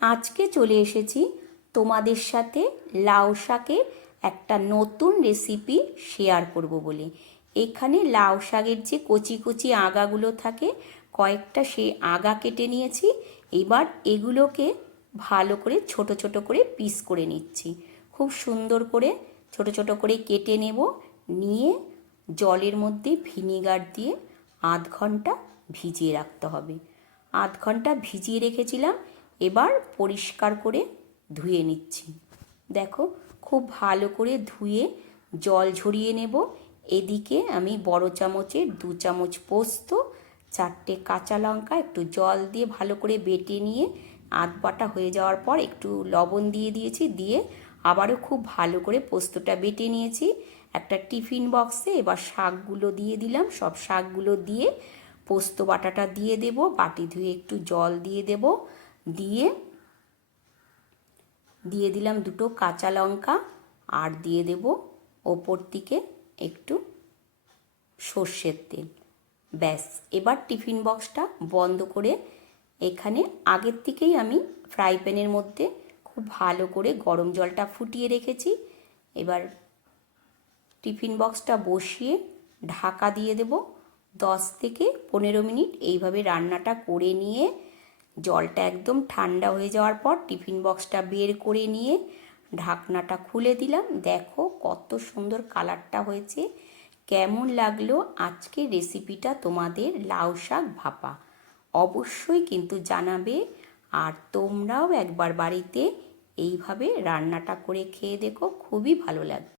আজকে চলে এসেছি তোমাদের সাথে লাউ শাকের একটা নতুন রেসিপি শেয়ার করব বলে। এখানে লাউ শাকের যে কচি কচি আগাগুলো থাকে, কয়েকটা সেই আগা কেটে নিয়েছি। এবার এগুলোকে ভালো করে ছোট ছোট করে পিস করে নিচ্ছি। খুব সুন্দর করে ছোট ছোট করে কেটে নেব। নিয়ে জলের মধ্যে ভিনিগার দিয়ে ০.৫ ঘন্টা ভিজিয়ে রাখতে হবে। ০.৫ ঘন্টা ভিজিয়ে রেখেছিলাম। এবার পরিষ্কার করে ধুয়ে নিচ্ছি। দেখো, খুব ভালো করে ধুয়ে জল ঝরিয়ে নেব। এদিকে আমি বড় চামচের ২ চামচ পোস্ত, ৪টে কাঁচা লঙ্কা একটু জল দিয়ে ভালো করে বেটে নিয়ে আধ বাটা হয়ে যাওয়ার পর একটু লবণ দিয়ে দিয়েছি। দিয়ে আবারও খুব ভালো করে পোস্তটা বেটে নিয়েছি। একটা টিফিন বক্সে এবার শাকগুলো দিয়ে দিলাম। সব শাকগুলো দিয়ে পোস্ত বাটাটা দিয়ে দেব। বাটি ধুয়ে একটু জল দিয়ে দেব। দিয়ে দিলাম ২টো কাঁচা লঙ্কা, আর দিয়ে দেব ওপর থেকে একটু সর্ষের তেল। ব্যাস, এবার টিফিন বক্সটা বন্ধ করে এখানে আগের থেকেই আমি ফ্রাই প্যানের মধ্যে খুব ভালো করে গরম জলটা ফুটিয়ে রেখেছি। এবার টিফিন বক্সটা বসিয়ে ঢাকা দিয়ে দেব। ১০ থেকে ১৫ মিনিট এইভাবে রান্নাটা করে নিয়ে জলটা একদম ঠান্ডা হয়ে যাওয়ার পর টিফিন বক্সটা বের করে নিয়ে ঢাকনাটা খুলে দিলাম। দেখো কত সুন্দর কালারটা হয়েছে। কেমন লাগলো আজকের রেসিপিটা তোমাদের লাউ শাক ভাপা? অবশ্যই কিন্তু জানাবে। আর তোমরাও একবার বাড়িতে এইভাবে রান্নাটা করে খেয়ে দেখো, খুবই ভালো লাগবে।